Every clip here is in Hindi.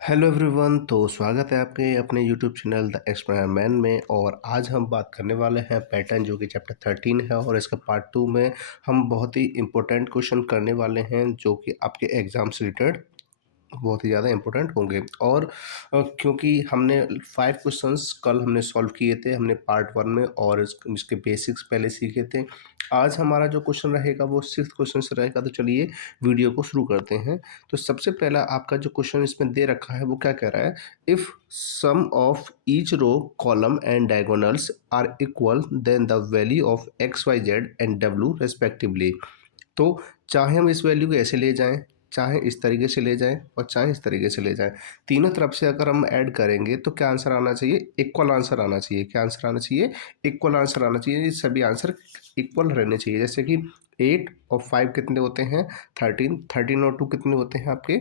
Hello everyone. तो स्वागत है आपके अपने YouTube channel the explorer man में। और आज हम बात करने वाले हैं पैटर्न, जो कि चैप्टर 13 है। और इसका पार्ट 2 में हम बहुत ही इंपॉर्टेंट क्वेश्चन करने वाले हैं, जो कि आपके एग्ज़ाम से रिलेटेड बहुत ही ज़्यादा इम्पोर्टेंट होंगे। और क्योंकि हमने 5 क्वेश्चंस कल हमने सॉल्व किए थे, हमने पार्ट 1 में, और इसके बेसिक्स पहले सीखे थे। आज हमारा जो क्वेश्चन रहेगा वो 6th क्वेश्चन से रहेगा। तो चलिए वीडियो को शुरू करते हैं। तो सबसे पहला आपका जो क्वेश्चन इसमें दे रखा है वो क्या कह रहा है, if sum of each row column and diagonals are equal then the value of X Y Z and W respectively. तो चाहे हम इस वैल्यू को ऐसे ले जाएं, चाहे इस तरीके से ले जाएं, और चाहे इस तरीके से ले जाएं, तीनों तरफ से अगर हम ऐड करेंगे तो क्या आंसर आना चाहिए? इक्वल आंसर आना चाहिए। क्या आंसर आना चाहिए? इक्वल आंसर आना चाहिए। ये सभी आंसर इक्वल रहने चाहिए। जैसे कि 8 और 5 कितने होते हैं? 13। 13 और 2 कितने होते हैं आपके?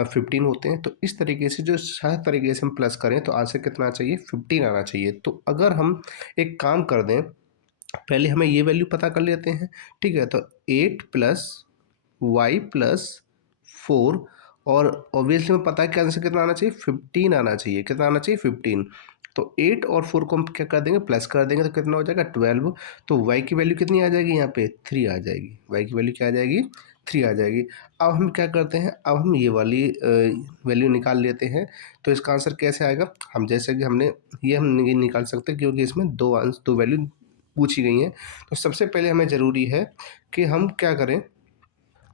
15 होते हैं। तो इस तरीके से जो हर तरीके से हम प्लस करें तो आंसर कितना चाहिए? 15 आना चाहिए। तो अगर हम एक काम कर दें, पहले हमें ये वैल्यू पता कर लेते हैं। ठीक है, तो 8 प्लस वाई प्लस 4, और ऑब्वियसली हमें पता है कि आंसर कितना आना चाहिए? 15 आना चाहिए। कितना आना चाहिए? 15। तो 8 और 4 को हम क्या कर देंगे? प्लस कर देंगे, तो कितना हो जाएगा? 12। तो y की वैल्यू कितनी आ जाएगी यहाँ पे? 3 आ जाएगी। y की वैल्यू क्या आ जाएगी? 3 आ जाएगी। अब हम क्या करते हैं, अब हम ये वाली वैल्यू निकाल लेते हैं। तो इसका आंसर कैसे आएगा? हम जैसे कि हमने ये हम नहीं निकाल सकते, क्योंकि इसमें दो वैल्यू पूछी गई हैं। तो सबसे पहले हमें ज़रूरी है कि हम क्या करें,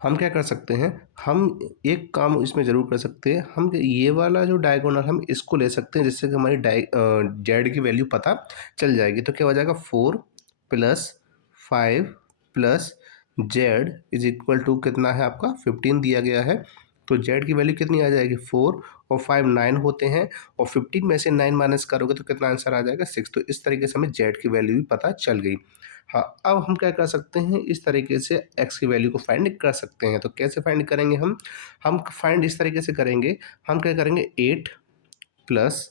हम क्या कर सकते हैं, हम एक काम इसमें ज़रूर कर सकते हैं। हम ये वाला जो डायगोनल हम इसको ले सकते हैं, जिससे कि हमारी जेड की वैल्यू पता चल जाएगी। तो क्या हो जाएगा? 4 plus 5 plus Z is equal to कितना है आपका? 15 दिया गया है। तो जेड की वैल्यू कितनी आ जाएगी? 4 और 5 9 होते हैं, और 15 में से 9 माइनस करोगे तो कितना आंसर आ जाएगा? 6। तो इस तरीके से हमें जेड की वैल्यू भी पता चल गई। हाँ, अब हम क्या कर सकते हैं, इस तरीके से x की वैल्यू को फाइंड कर सकते हैं। तो कैसे फाइंड करेंगे हम फाइंड इस तरीके से करेंगे। हम क्या करेंगे, 8 प्लस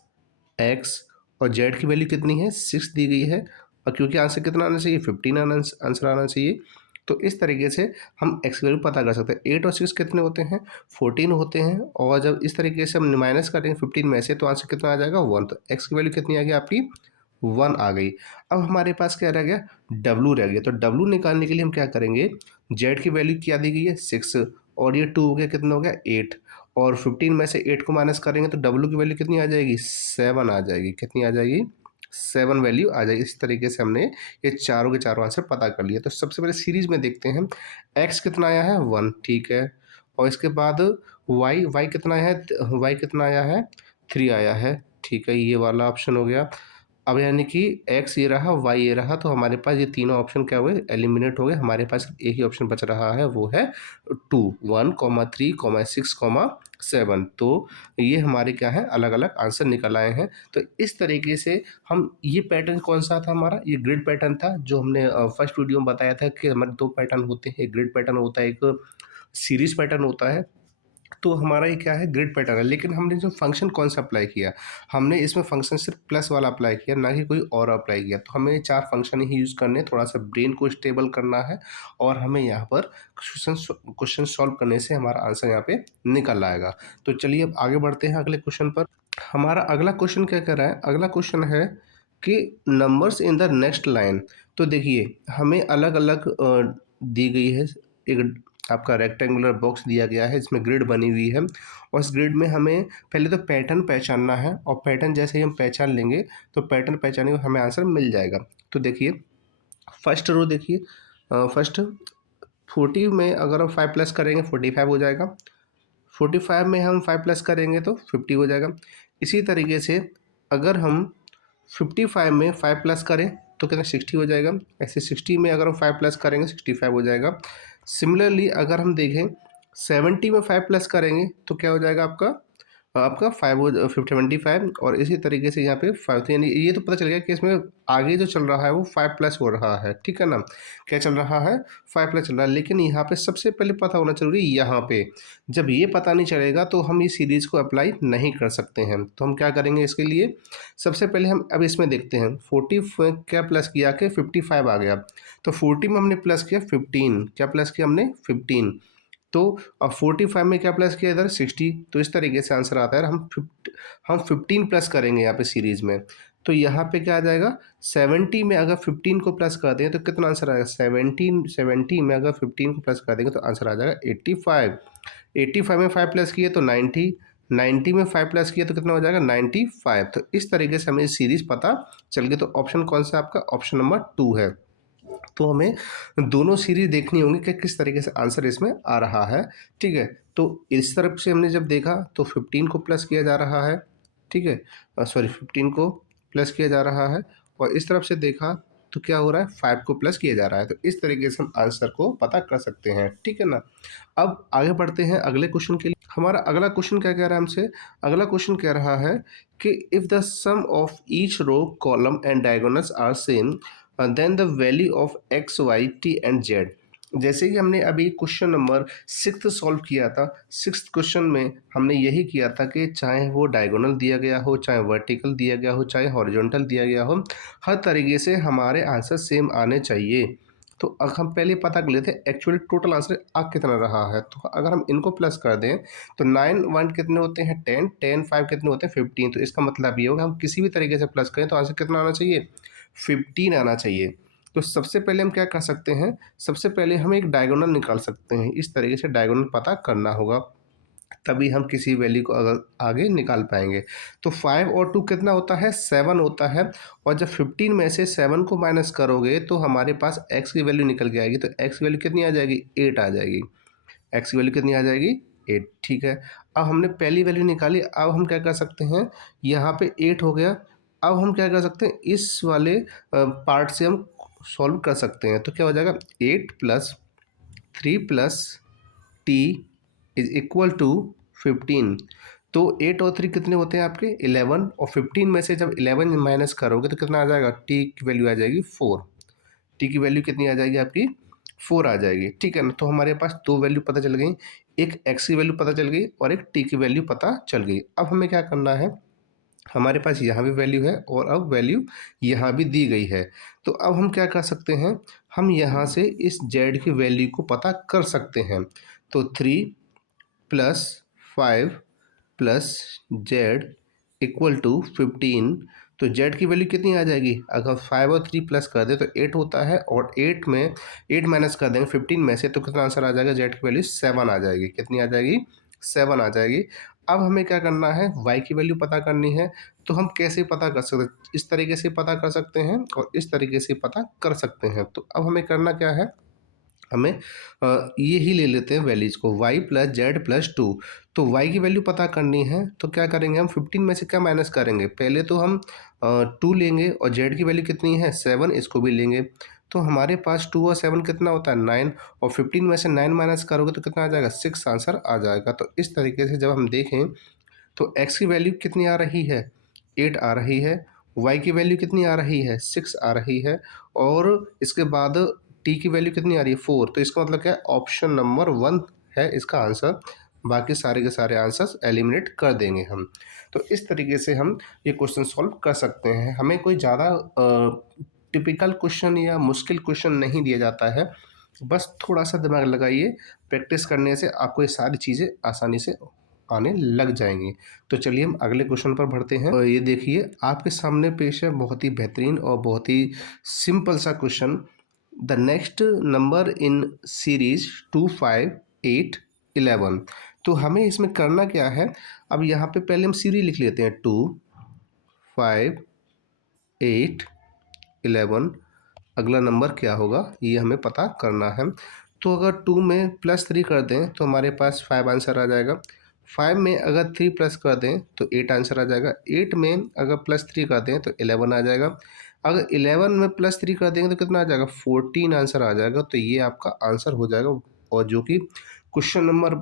एक्स, और जेड की वैल्यू कितनी है? 6 दी गई है। और क्योंकि आंसर कितना आना चाहिए? 15 आंसर आना चाहिए। तो इस तरीके से हम एक्स की वैल्यू पता कर सकते हैं। 8 और 6 कितने होते हैं? 14 होते हैं। और जब इस तरीके से हम माइनस करेंगे 15 में से, तो आंसर कितना आ जाएगा? 1। तो एक्स की वैल्यू कितनी आ गई आपकी? 1 आ गई। अब हमारे पास क्या रह गया? डब्लू रह गया। तो डब्लू निकालने के लिए हम क्या करेंगे, जेड की वैल्यू क्या दी गई है? 6, और ये 2 हो गया, कितना हो गया? 8। और 15 में से 8 को माइनस करेंगे तो डब्लू की वैल्यू कितनी आ जाएगी? 7 आ जाएगी। कितनी आ जाएगी? 7 वैल्यू आ जाएगी। इस तरीके से हमने ये चारों के चारों आंसर पता कर लिया। तो सबसे पहले सीरीज में देखते हैं, एक्स कितना आया है? 1, ठीक है। और इसके बाद वाई, वाई कितना है? वाई कितना आया है? 3 आया है, ठीक है। ये वाला ऑप्शन हो गया। अब यानी कि एक्स ये रहा, वाई ये रहा, तो हमारे पास ये तीनों ऑप्शन क्या हुए? एलिमिनेट हो गए। हमारे पास एक ही ऑप्शन बच रहा है, वो है 2, 1, 3, 6, 7। तो ये हमारे क्या है? अलग अलग आंसर निकल आए हैं। तो इस तरीके से हम, ये पैटर्न कौन सा था हमारा? ये ग्रिड पैटर्न था, जो हमने फर्स्ट वीडियो में बताया था कि हमारे 2 पैटर्न होते हैं। एक ग्रिड पैटर्न होता है, एक सीरीज पैटर्न होता है। तो हमारा ये क्या है? ग्रिड पैटर्न है। लेकिन हमने जो फंक्शन कौन सा अप्लाई किया, हमने इसमें फंक्शन सिर्फ प्लस वाला अप्लाई किया, ना कि कोई और अप्लाई किया। तो हमें 4 फंक्शन ही यूज़ करने, थोड़ा सा ब्रेन को स्टेबल करना है, और हमें यहाँ पर क्वेश्चन सॉल्व करने से हमारा आंसर यहाँ पे निकल आएगा। तो चलिए अब आगे बढ़ते हैं अगले क्वेश्चन पर। हमारा अगला क्वेश्चन क्या कर रहा है? अगला क्वेश्चन है कि numbers in the next line. तो देखिए, हमें अलग अलग दी गई है। एक आपका रेक्टेंगुलर बॉक्स दिया गया है, इसमें ग्रिड बनी हुई है, और इस ग्रिड में हमें पहले तो पैटर्न पहचानना है। और पैटर्न जैसे ही हम पहचान लेंगे, तो पैटर्न पहचानने को हमें आंसर मिल जाएगा। तो देखिए, फर्स्ट रो देखिए, फर्स्ट 40 में अगर हम 5 प्लस करेंगे 45 हो जाएगा। 45 में हम 5 प्लस करेंगे तो 50 हो जाएगा। इसी तरीके से अगर हम 55 में 5 प्लस करें तो कितना? 60 हो जाएगा। ऐसे 60 में अगर हम 5 प्लस करेंगे 65 हो जाएगा। सिमिलरली अगर हम देखें 70 में 5 प्लस करेंगे तो क्या हो जाएगा आपका? आपका 5 हो 75। और इसी तरीके से यहाँ पे 5, तो यानी ये तो पता चल गया कि इसमें आगे जो चल रहा है वो 5 प्लस हो रहा है, ठीक है ना? क्या चल रहा है? 5 प्लस चल रहा है। लेकिन यहाँ पे सबसे पहले पता होना जरूरी है, यहाँ पे जब ये पता नहीं चलेगा तो हम इस सीरीज़ को अप्लाई नहीं कर सकते हैं। तो हम क्या करेंगे इसके लिए? सबसे पहले हम अब इसमें देखते हैं, 40 क्या प्लस किया कि 55 आ गया। तो 40 में हमने प्लस किया 15, क्या प्लस किया हमने? 15। तो अब 45 में क्या प्लस किया इधर 60, तो इस तरीके से आंसर आता है। हम 15 प्लस करेंगे यहाँ पे सीरीज में, तो यहाँ पे क्या आ जाएगा 70 में अगर 15 को प्लस कर दें तो कितना आंसर आएगा 70 में अगर 15 को प्लस कर देंगे तो आंसर आ जाएगा 85। 85 में 5 प्लस किए तो 90, 90 में 5 प्लस किए तो कितना हो जाएगा 95। तो इस तरीके से हमें सीरीज पता चल गई। तो ऑप्शन कौन सा आपका, ऑप्शन नंबर 2 है। तो हमें दोनों सीरीज देखनी होंगी कि किस तरीके से आंसर इसमें आ रहा है, ठीक है। तो इस तरफ से हमने जब देखा तो 15 को प्लस किया जा रहा है, ठीक है, सॉरी 15 को प्लस किया जा रहा है, और इस तरफ से देखा तो क्या हो रहा है 5 को प्लस किया जा रहा है। तो इस तरीके से हम आंसर को पता कर सकते हैं, ठीक है ना। अब आगे बढ़ते हैं अगले क्वेश्चन के लिए। हमारा अगला क्वेश्चन क्या कह रहा है हमसे, अगला क्वेश्चन कह रहा है कि if the sum of each row column and diagonals are same then the value of X Y T and Z. जैसे कि हमने अभी क्वेश्चन नंबर 6 सॉल्व किया था, 6th क्वेश्चन में हमने यही किया था कि चाहे वो डायगोनल दिया गया हो, चाहे वर्टिकल दिया गया हो, चाहे हॉरिजॉन्टल दिया गया हो, हर तरीके से हमारे आंसर सेम आने चाहिए। तो अब हम पहले पता कर लेते हैं एक्चुअली टोटल आंसर आ कितना रहा है। तो अगर हम इनको प्लस कर दें तो 9 1 कितने होते हैं 10, 10 5 कितने होते हैं 15। तो इसका मतलब ये होगा हम किसी भी तरीके से प्लस करें तो आंसर कितना आना चाहिए 15 आना चाहिए। तो सबसे पहले हम क्या कर सकते हैं, सबसे पहले हम एक डायगोनल निकाल सकते हैं। इस तरीके से डायगोनल पता करना होगा, तभी हम किसी वैल्यू को अगर आगे निकाल पाएंगे। तो 5 और 2 कितना होता है 7 होता है, और जब 15 में से 7 को माइनस करोगे तो हमारे पास x की वैल्यू निकल के आएगी। तो x की वैल्यू कितनी आ जाएगी 8 आ जाएगी। x की वैल्यू कितनी आ जाएगी 8, ठीक है। अब हमने पहली वैल्यू निकाली, अब हम क्या कर सकते हैं, यहाँ पे 8 हो गया। अब हम क्या कर सकते हैं, इस वाले पार्ट से हम सॉल्व कर सकते हैं। तो क्या हो जाएगा 8 plus 3 plus T is equal to 15। तो 8 और 3 कितने होते हैं आपके 11, और 15 में से जब 11 माइनस करोगे तो कितना आ जाएगा, टी की वैल्यू आ जाएगी 4। टी की वैल्यू कितनी आ जाएगी आपकी 4 आ जाएगी, ठीक है ना। तो हमारे पास दो वैल्यू पता चल गई, एक एक्स की वैल्यू पता चल गई और एक टी की वैल्यू पता चल गई। अब हमें क्या करना है, हमारे पास यहाँ भी वैल्यू है और अब वैल्यू यहाँ भी दी गई है। तो अब हम क्या कर सकते हैं, हम यहाँ से इस जेड की वैल्यू को पता कर सकते हैं। तो 3 plus 5 plus Z equal to 15। तो जेड की वैल्यू कितनी आ जाएगी, अगर 5 और 3 प्लस कर दे तो 8 होता है, और 8 में 8 माइनस कर देंगे 15 में से तो कितना आंसर आ जाएगा, जेड की वैल्यू 7 आ जाएगी। कितनी आ जाएगी 7 आ जाएगी। अब हमें क्या करना है, वाई की वैल्यू पता करनी है। तो हम कैसे पता कर सकते हैं, इस तरीके से पता कर सकते हैं और इस तरीके से पता कर सकते हैं। तो अब हमें करना क्या है, हमें ये ही ले लेते हैं वैल्यूज को, y प्लस जेड प्लस 2। तो y की वैल्यू पता करनी है तो क्या करेंगे, हम 15 में से क्या माइनस करेंगे, पहले तो हम 2 लेंगे, और z की वैल्यू कितनी है 7, इसको भी लेंगे। तो हमारे पास 2 और 7 कितना होता है 9, और 15 में से 9 माइनस करोगे तो कितना आ जाएगा 6 आंसर आ जाएगा। तो इस तरीके से जब हम देखें तो x की वैल्यू कितनी आ रही है 8 आ रही है, y की वैल्यू कितनी आ रही है 6 आ रही है, और इसके बाद टी की वैल्यू कितनी आ रही है 4। तो इसका मतलब क्या है, ऑप्शन नंबर 1 है इसका आंसर। बाकी सारे के सारे आंसर्स एलिमिनेट कर देंगे हम। तो इस तरीके से हम ये क्वेश्चन सॉल्व कर सकते हैं। हमें कोई ज़्यादा टिपिकल क्वेश्चन या मुश्किल क्वेश्चन नहीं दिया जाता है, बस थोड़ा सा दिमाग लगाइए, प्रैक्टिस करने से आपको ये सारी चीज़ें आसानी से आने लग जाएंगी। तो चलिए हम अगले क्वेश्चन पर बढ़ते हैं। और ये देखिए आपके सामने पेश है बहुत ही बेहतरीन और बहुत ही सिंपल सा question. The next number in series 2 5 8 11। तो हमें इसमें करना क्या है, अब यहाँ पे पहले हम सीरीज लिख लेते हैं 2 5 8 11। अगला नंबर क्या होगा ये हमें पता करना है। तो अगर 2 में +3 कर दें तो हमारे पास 5 आंसर आ जाएगा। 5 में अगर 3 प्लस कर दें तो 8 आंसर आ जाएगा। 8 में अगर +3 कर दें तो 11 आ जाएगा। अगर 11 में +3 कर देंगे तो कितना आ जाएगा 14 आंसर आ जाएगा। तो ये आपका आंसर हो जाएगा, और जो कि क्वेश्चन नंबर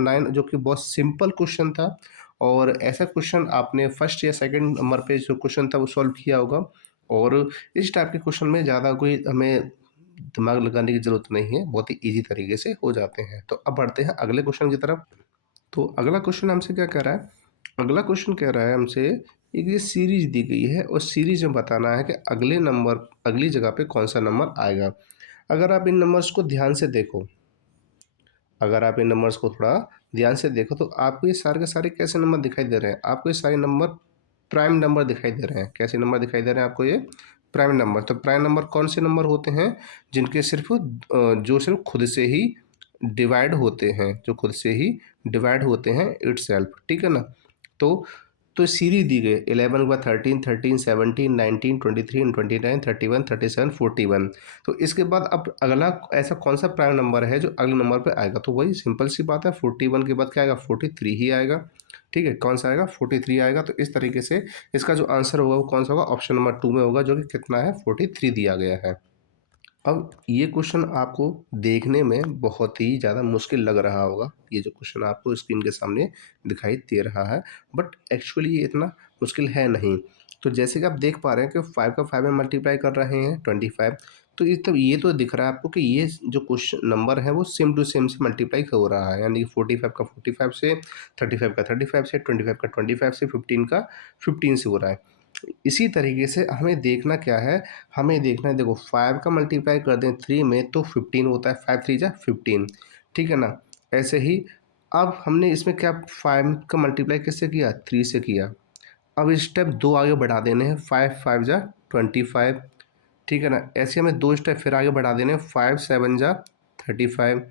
9 जो कि बहुत सिंपल क्वेश्चन था, और ऐसा क्वेश्चन आपने फर्स्ट या सेकंड नंबर पे जो क्वेश्चन था वो सॉल्व किया होगा। और इस टाइप के क्वेश्चन में ज़्यादा कोई हमें दिमाग लगाने की ज़रूरत नहीं है, बहुत ही ईजी तरीके से हो जाते हैं। तो अब बढ़ते हैं अगले क्वेश्चन की तरफ। तो अगला क्वेश्चन हमसे क्या कह रहा है, अगला क्वेश्चन कह रहा है हमसे एक ये सीरीज दी गई है और सीरीज में बताना है कि अगले नंबर अगली जगह पे कौन सा नंबर आएगा। अगर आप इन नंबर्स को ध्यान से देखो, अगर आप इन नंबर्स को थोड़ा ध्यान से देखो तो आपको ये सारे के सारे कैसे नंबर दिखाई दे रहे हैं, आपको ये सारे नंबर प्राइम नंबर दिखाई दे रहे हैं। कैसे नंबर दिखाई दे रहे हैं आपको ये? Prime number. तो प्राइम नंबर कौन से नंबर होते हैं? जिनके सिर्फ जो सिर्फ खुद से ही डिवाइड होते हैं, जो खुद से ही डिवाइड होते हैं इटसेल्फ, ठीक है ना। तो सीरीज दी गई 11 के बाद 13, 13, 17, 19, 23, 29, 31, 37, 41। तो इसके बाद अब अगला ऐसा कौन सा प्राइम नंबर है जो अगले नंबर पे आएगा? तो वही सिंपल सी बात है, 41 के बाद क्या आएगा? 43 ही आएगा। ठीक है, कौन सा आएगा? 43 आएगा। तो इस तरीके से इसका जो आंसर होगा वो कौन सा होगा? ऑप्शन नंबर 2 में होगा, जो कि कितना है? 43 दिया गया है। अब ये क्वेश्चन आपको देखने में बहुत ही ज़्यादा मुश्किल लग रहा होगा, ये जो क्वेश्चन आपको स्क्रीन के सामने दिखाई दे रहा है, बट एक्चुअली ये इतना मुश्किल है नहीं। तो जैसे कि आप देख पा रहे हैं कि 5 का 5 में मल्टीप्लाई कर रहे हैं 25। तो इस तब ये तो दिख रहा है आपको कि ये जो क्वेश्चन नंबर है वो सेम टू सेम से मल्टीप्लाई हो रहा है, यानी कि 45 का 45 से, 35 का 35 से, 25 का 25 से, 15 का 15 से हो रहा है। इसी तरीके से हमें देखना क्या है? हमें देखना है, देखो 5 का मल्टीप्लाई कर दें 3 में तो 15 होता है, 5 3 जा 15, ठीक है ना। ऐसे ही अब हमने इसमें क्या 5 का मल्टीप्लाई किससे किया? 3 से किया। अब स्टेप 2 आगे बढ़ा देने हैं, 5 5 जा 25, ठीक है ना। ऐसे हमें 2 स्टेप फिर आगे बढ़ा देने हैं, 5 7 जा 35।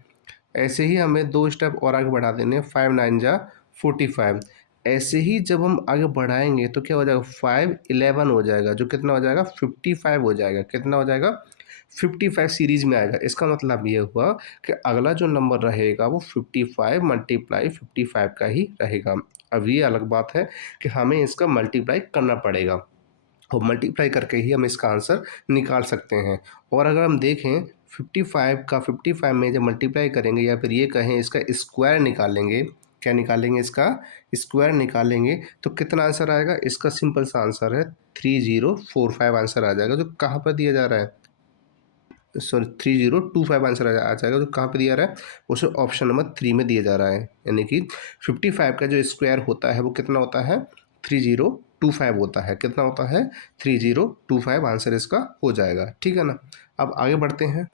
ऐसे ही हमें 2 स्टेप और आगे बढ़ा देने हैं, 5 9 जा 45। ऐसे ही जब हम आगे बढ़ाएंगे तो क्या हो जाएगा? 5 11 हो जाएगा, जो कितना हो जाएगा? 55 हो जाएगा। कितना हो जाएगा? 55 सीरीज में आएगा। इसका मतलब ये हुआ कि अगला जो नंबर रहेगा वो 55 मल्टीप्लाई 55 का ही रहेगा। अब ये अलग बात है कि हमें इसका मल्टीप्लाई करना पड़ेगा, और मल्टीप्लाई करके ही हम इसका आंसर निकाल सकते हैं। और अगर हम देखें 55 का 55 में जब मल्टीप्लाई करेंगे, या फिर ये कहें इसका स्क्वायर निकालेंगे, क्या निकालेंगे? इसका स्क्वायर निकालेंगे तो कितना आंसर आएगा? इसका सिंपल सा आंसर है 3045 आंसर आ जाएगा, जो कहाँ पर दिया जा रहा है? सॉरी 3025 आंसर आ जाएगा, जो कहाँ पे दिया रहा है? उसे ऑप्शन नंबर 3 में दिया जा रहा है। यानी कि 55 का जो स्क्वायर होता है वो कितना होता है? 3025 होता है। कितना होता है? 3025 आंसर इसका हो जाएगा, ठीक है ना। अब आगे बढ़ते हैं।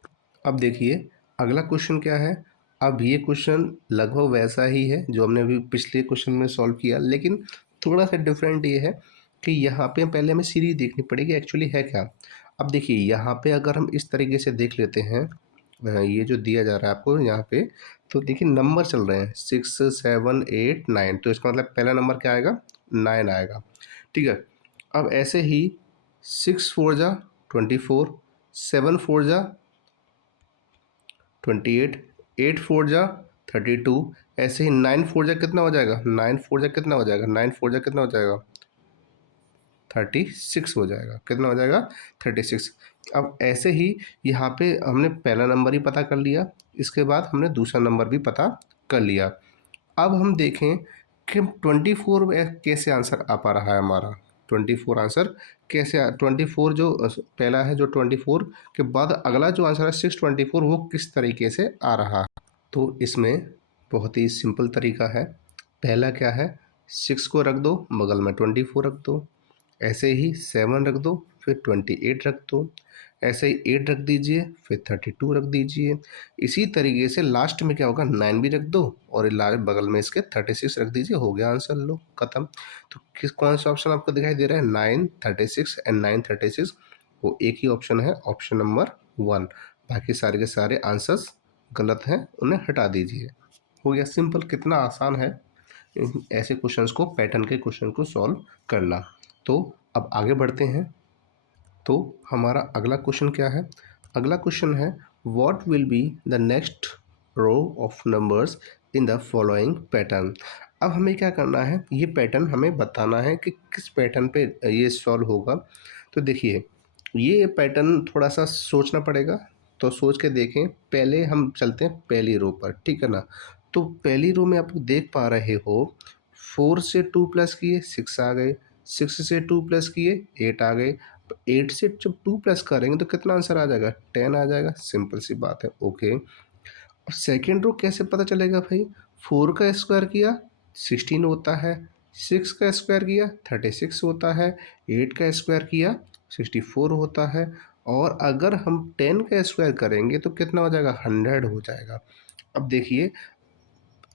अब देखिए अगला क्वेश्चन क्या है। अब ये क्वेश्चन लगभग वैसा ही है जो हमने अभी पिछले क्वेश्चन में सॉल्व किया, लेकिन थोड़ा सा डिफरेंट ये है कि यहाँ पे पहले हमें सीरीज देखनी पड़ेगी एक्चुअली है क्या। अब देखिए यहाँ पे अगर हम इस तरीके से देख लेते हैं, ये जो दिया जा रहा है आपको यहाँ पे, तो देखिए नंबर चल रहे हैं 6 7 8 9, तो इसका मतलब पहला नंबर क्या आएगा? 9 आएगा, ठीक है। अब ऐसे ही 6 4 जा 24, 7 4 जा 28, 8 4 जा 32। ऐसे ही 9 4 जा कितना हो जाएगा? 9 4 जा कितना हो जाएगा? 9 4 जा कितना हो जाएगा? 36 हो जाएगा। कितना हो जाएगा? 36। अब ऐसे ही यहाँ पे हमने पहला नंबर ही पता कर लिया, इसके बाद हमने दूसरा नंबर भी पता कर लिया। अब हम देखें कि 24 में कैसे आंसर आ पा रहा है हमारा। 24 आंसर कैसे 24 जो पहला है, जो 24 के बाद अगला जो आंसर है 624, वो किस तरीके से आ रहा है? तो इसमें बहुत ही सिंपल तरीका है। पहला क्या है? 6 को रख दो, बगल में 24 रख दो। ऐसे ही 7 रख दो, फिर 28 रख दो। ऐसे ही 8 रख दीजिए, फिर 32 रख दीजिए। इसी तरीके से लास्ट में क्या होगा? 9 भी रख दो, और लास्ट बगल में इसके 36 रख दीजिए। हो गया आंसर, लो खत्म। तो कौन सा ऑप्शन आपको दिखाई दे रहा है? 9 36 एंड 9 36, वो एक ही ऑप्शन है, ऑप्शन नंबर 1। बाकी सारे के सारे आंसर्स गलत हैं, उन्हें हटा दीजिए। हो गया सिंपल। कितना आसान है ऐसे क्वेश्चंस को, पैटर्न के क्वेश्चन को सॉल्व करना। तो अब आगे बढ़ते हैं। तो हमारा अगला क्वेश्चन क्या है? अगला क्वेश्चन है what will be the next row of numbers in the following pattern. अब हमें क्या करना है? ये पैटर्न हमें बताना है कि किस पैटर्न पे ये सॉल्व होगा। तो देखिए ये पैटर्न थोड़ा सा सोचना पड़ेगा, तो सोच के देखें। पहले हम चलते हैं पहली रो पर, ठीक है ना। तो पहली रो में आप देख पा रहे हो 4 से 2 प्लस किए 6 आ गए, 6 से 2 प्लस किए 8 आ गए। 8 से जब 2 प्लस करेंगे तो कितना आंसर आ जाएगा? 10 आ जाएगा। सिंपल सी बात है, ओके। अब सेकेंड रो कैसे पता चलेगा भाई? 4 का स्क्वायर किया 16 होता है, 6 का स्क्वायर किया 36 होता है, 8 का स्क्वायर किया 64 होता है, और अगर हम 10 का स्क्वायर करेंगे तो कितना हो जाएगा? 100 हो जाएगा। अब देखिए,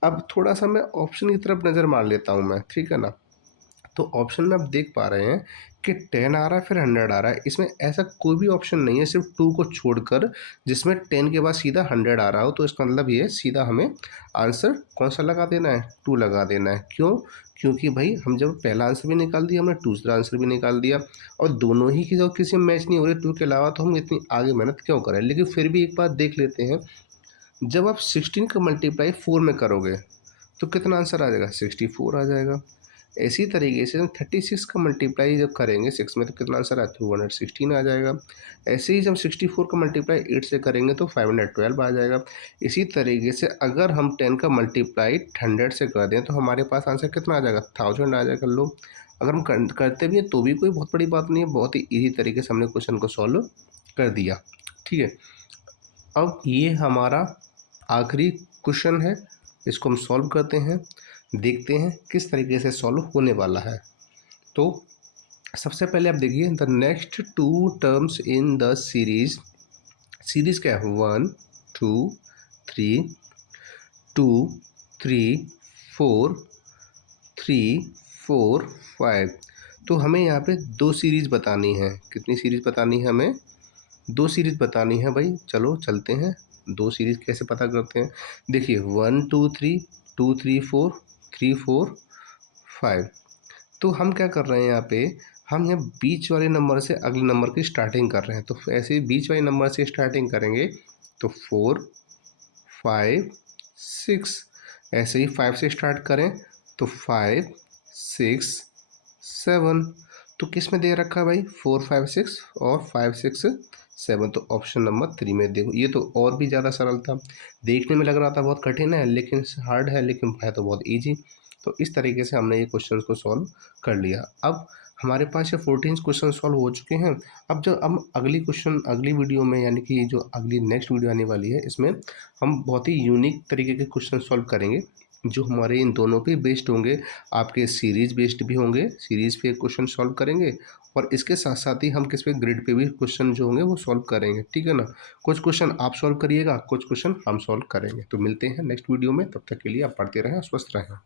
अब थोड़ा-सा मैं ऑप्शन की तरफ नज़र मार लेता हूँ मैं, ठीक है ना? तो ऑप्शन में आप देख पा रहे हैं कि 10 आ रहा है फिर 100 आ रहा है। इसमें ऐसा कोई भी ऑप्शन नहीं है सिर्फ 2 को छोड़कर जिसमें 10 के बाद सीधा 100 आ रहा हो। तो इसका मतलब ये है सीधा हमें आंसर कौन-सा लगा देना है? 2 लगा देना है। क्यों? क्योंकि भाई हम जब पहला आंसर भी निकाल दिया, हमने दूसरा आंसर भी निकाल दिया और दोनों ही की जब किसी में मैच नहीं हो रहे 2 के अलावा, तो हम इतनी आगे मेहनत क्यों करें? लेकिन फिर भी एक बात देख लेते हैं, जब आप 16 का मल्टीप्लाई 4 में करोगे तो कितना आंसर आ जाएगा? 64 आ जाएगा। इसी तरीके से हम 36 का मल्टीप्लाई जब करेंगे 6 में तो कितना आंसर आया? 216 आ जाएगा। ऐसे ही जब 64 का मल्टीप्लाई 8 से करेंगे तो 512 आ जाएगा। इसी तरीके से अगर हम 10 का मल्टीप्लाई 100 से कर दें तो हमारे पास आंसर कितना आ जाएगा? 1000 आ जाएगा। लो, अगर हम करते भी हैं तो भी कोई बहुत बड़ी बात नहीं है, बहुत ही ईजी तरीके से हमने क्वेश्चन को सॉल्व कर दिया। ठीक है, अब ये हमारा आखिरी क्वेश्चन है, इसको हम सॉल्व करते हैं, देखते हैं किस तरीके से सॉल्व होने वाला है। तो सबसे पहले आप देखिए, the next 2 terms in the series, series क्या है? 1 2 3 2 3 4 3 4 5। तो हमें यहाँ पे 2 सीरीज बतानी है। कितनी सीरीज बतानी है हमें? 2 सीरीज बतानी है भाई। चलो चलते हैं, 2 सीरीज कैसे पता करते हैं। देखिए 1 2 3 2 3 4 3 4 5। तो हम क्या कर रहे हैं यहाँ पे, हम यहाँ बीच वाले नंबर से अगले नंबर की स्टार्टिंग कर रहे हैं। तो ऐसे ही बीच वाले नंबर से स्टार्टिंग करेंगे तो 4 5 6। ऐसे ही 5 से स्टार्ट करें तो 5 6 7। तो किस में दे रखा है भाई? 4 5 6 और 5 6 7। तो ऑप्शन नंबर 3 में देखो, ये तो और भी ज़्यादा सरल था। देखने में लग रहा था बहुत कठिन है लेकिन हार्ड है, लेकिन है तो बहुत ईजी। तो इस तरीके से हमने ये क्वेश्चन को सॉल्व कर लिया। अब हमारे पास ये 14 क्वेश्चन सॉल्व हो चुके हैं। अब जो हम अगली वीडियो में, यानी कि जो अगली नेक्स्ट वीडियो आने वाली है, इसमें हम बहुत ही यूनिक तरीके के क्वेश्चन सॉल्व करेंगे जो हमारे इन दोनों पे बेस्ड होंगे। आपके सीरीज बेस्ड भी होंगे, सीरीज पे क्वेश्चन सॉल्व करेंगे और इसके साथ साथ ही हम किस पे, ग्रिड पे भी क्वेश्चन जो होंगे वो सॉल्व करेंगे। ठीक है ना? कुछ क्वेश्चन आप सॉल्व करिएगा, कुछ क्वेश्चन हम सॉल्व करेंगे। तो मिलते हैं नेक्स्ट वीडियो में, तब तक के लिए आप पढ़ते रहें, स्वस्थ रहें।